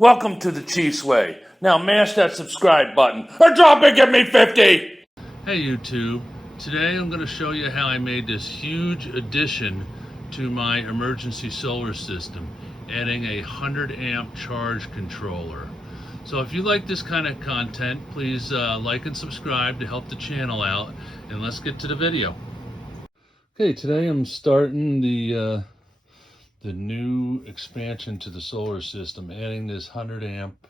Welcome to the Chiefs Way. Now mash that subscribe button or drop and give me 50! Hey YouTube, today I'm going to show you how I made this huge addition to my emergency solar system, adding a 100 amp charge controller. So if you like this kind of content, please like and subscribe to help the channel out, and let's get to the video. Okay, today I'm starting the new expansion to the solar system, adding this 100 amp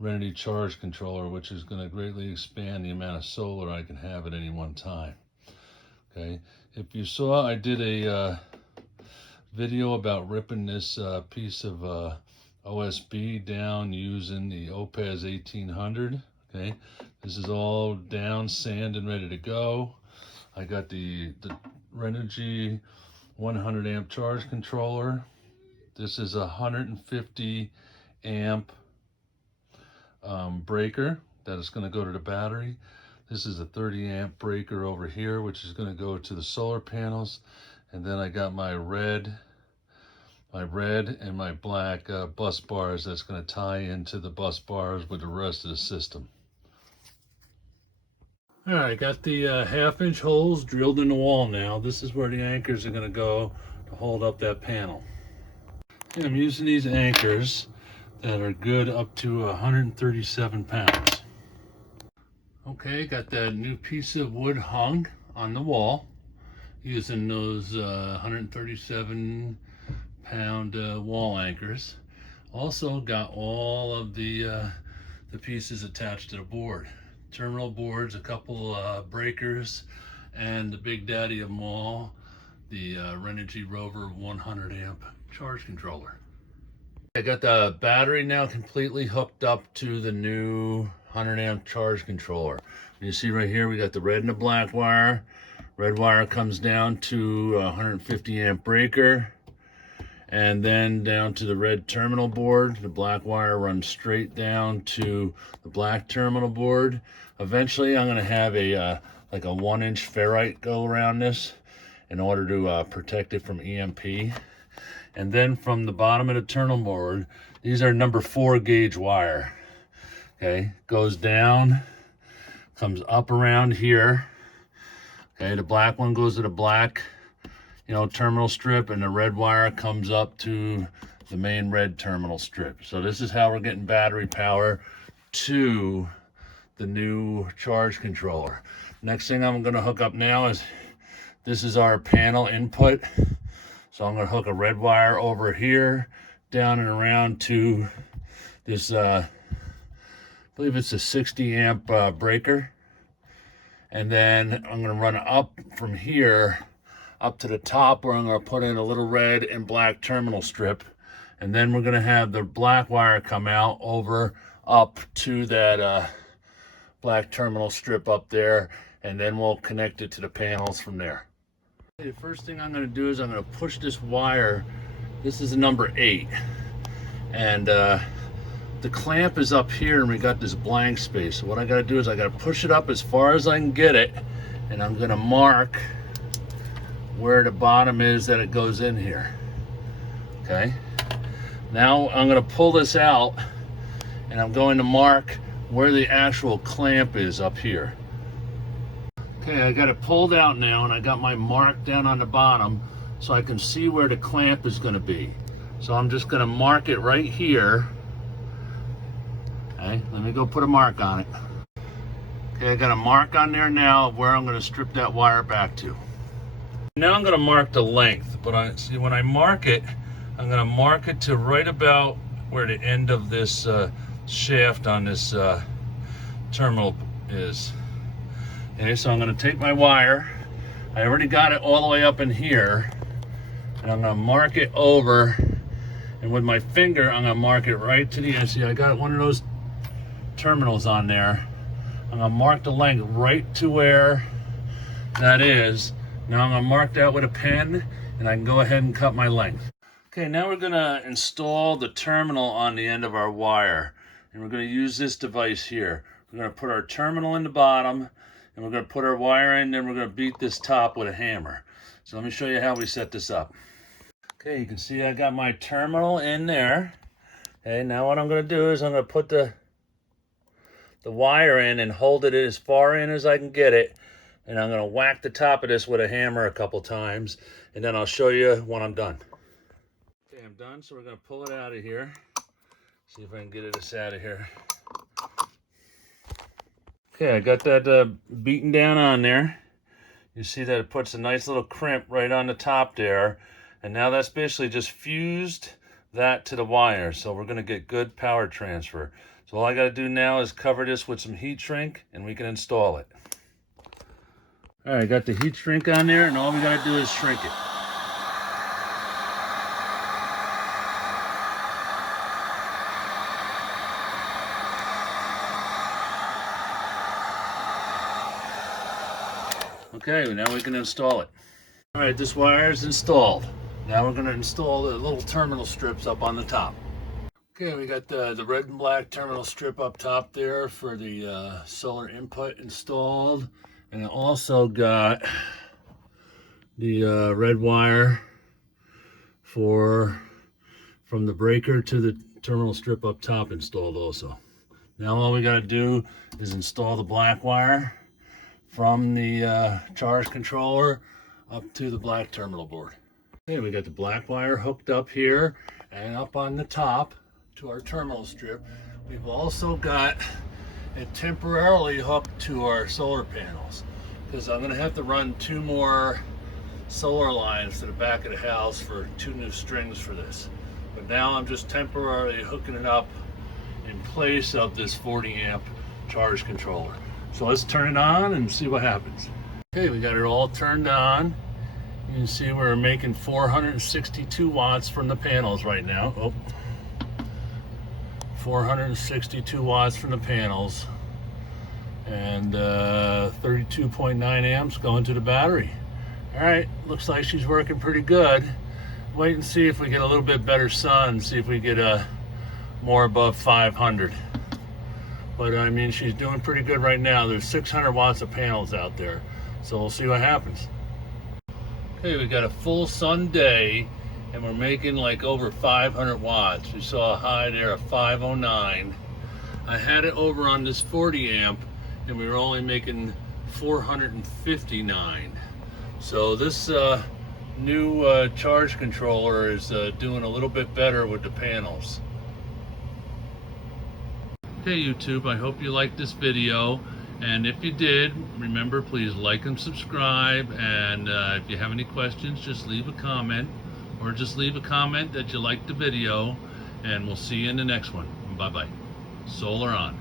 Renity charge controller, which is going to greatly expand the amount of solar I can have at any one time. Okay, if you saw, I did a video about ripping this piece of OSB down using the Opaz 1800. Okay, this is all down, sand, and ready to go. I got the Renogy 100 amp charge controller. This is a 150 amp breaker that is going to go to the battery. This is a 30 amp breaker over here, which is going to go to the solar panels. And then I got my red and my black bus bars that's going to tie into the bus bars with the rest of the system. All right, I got the 1/2-inch holes drilled in the wall now. This is where the anchors are going to go to hold up that panel. And I'm using these anchors that are good up to 137 pounds. Okay, got that new piece of wood hung on the wall using those 137 pound wall anchors. Also got all of the pieces attached to the board. Terminal boards, a couple breakers, and the big daddy of them all, the Renogy Rover 100 amp charge controller. I got the battery now completely hooked up to the new 100 amp charge controller. You see right here, we got the red and the black wire. Red wire comes down to a 150 amp breaker, and then down to the red terminal board. The black wire runs straight down to the black terminal board. Eventually, I'm going to have a like a 1-inch ferrite go around this in order to protect it from EMP. And then from the bottom of the terminal board, these are number 4 gauge wire. Okay, goes down, comes up around here. Okay, the black one goes to the black, terminal strip, and the red wire comes up to the main red terminal strip. So this is how we're getting battery power to the new charge controller. Next thing I'm going to hook up now is, this is our panel input. So I'm going to hook a red wire over here, down and around to this, I believe it's a 60 amp breaker. And then I'm going to run up from here up to the top, where I'm going to put in a little red and black terminal strip. And then we're going to have the black wire come out over up to that black terminal strip up there. And then we'll connect it to the panels from there. The first thing I'm going to do is I'm going to push this wire. This is a number 8, and the clamp is up here, and we got this blank space. So what I got to do is I got to push it up as far as I can get it, and I'm going to mark where the bottom is that it goes in here. Okay, now I'm going to pull this out, and I'm going to mark where the actual clamp is up here. Okay, I got it pulled out now, and I got my mark down on the bottom so I can see where the clamp is going to be. So I'm just going to mark it right here. Okay, let me go put a mark on it. Okay, I got a mark on there now of where I'm going to strip that wire back to. Now I'm going to mark the length, but when I mark it, I'm going to mark it to right about where the end of this shaft on this terminal is. Okay, so I'm going to take my wire. I already got it all the way up in here, and I'm going to mark it over, and with my finger I'm going to mark it right to the end. See, I got one of those terminals on there. I'm going to mark the length right to where that is. Now I'm going to mark that with a pen, and I can go ahead and cut my length. Okay, now we're going to install the terminal on the end of our wire, and we're going to use this device here. We're going to put our terminal in the bottom, and we're going to put our wire in, and we're going to beat this top with a hammer. So let me show you how we set this up. Okay, you can see I got my terminal in there. Okay, now what I'm going to do is I'm going to put the wire in and hold it as far in as I can get it. And I'm going to whack the top of this with a hammer a couple times. And then I'll show you when I'm done. Okay, I'm done. So we're going to pull it out of here. See if I can get this out of here. Okay, I got that beaten down on there. You see that it puts a nice little crimp right on the top there. And now that's basically just fused that to the wire. So we're going to get good power transfer. So all I got to do now is cover this with some heat shrink and we can install it. All right, got the heat shrink on there and all we got to do is shrink it. Okay, now we can install it. All right, this wire is installed. Now we're going to install the little terminal strips up on the top. Okay, we got the red and black terminal strip up top there for the solar input installed. And I also got the red wire from the breaker to the terminal strip up top installed also. Now all we got to do is install the black wire from the charge controller up to the black terminal board. Okay, we got the black wire hooked up here and up on the top to our terminal strip. We've also got it temporarily hooked to our solar panels because I'm going to have to run 2 more solar lines to the back of the house for 2 new strings for this. But now I'm just temporarily hooking it up in place of this 40 amp charge controller. So let's turn it on and see what happens. Okay, we got it all turned on. You can see we're making 462 watts from the panels right now. Oh, 462 watts from the panels. And 32.9 amps going to the battery. All right, looks like she's working pretty good. Wait and see if we get a little bit better sun, see if we get more above 500. But I mean, she's doing pretty good right now. There's 600 watts of panels out there. So we'll see what happens. Okay, we got a full sun day and we're making like over 500 watts. We saw a high there of 509. I had it over on this 40 amp and we were only making 459. So this new charge controller is doing a little bit better with the panels. Okay, YouTube, I hope you liked this video. And if you did, remember, please like and subscribe. And if you have any questions, just leave a comment. Or just leave a comment that you liked the video. And we'll see you in the next one. Bye-bye. Solar on.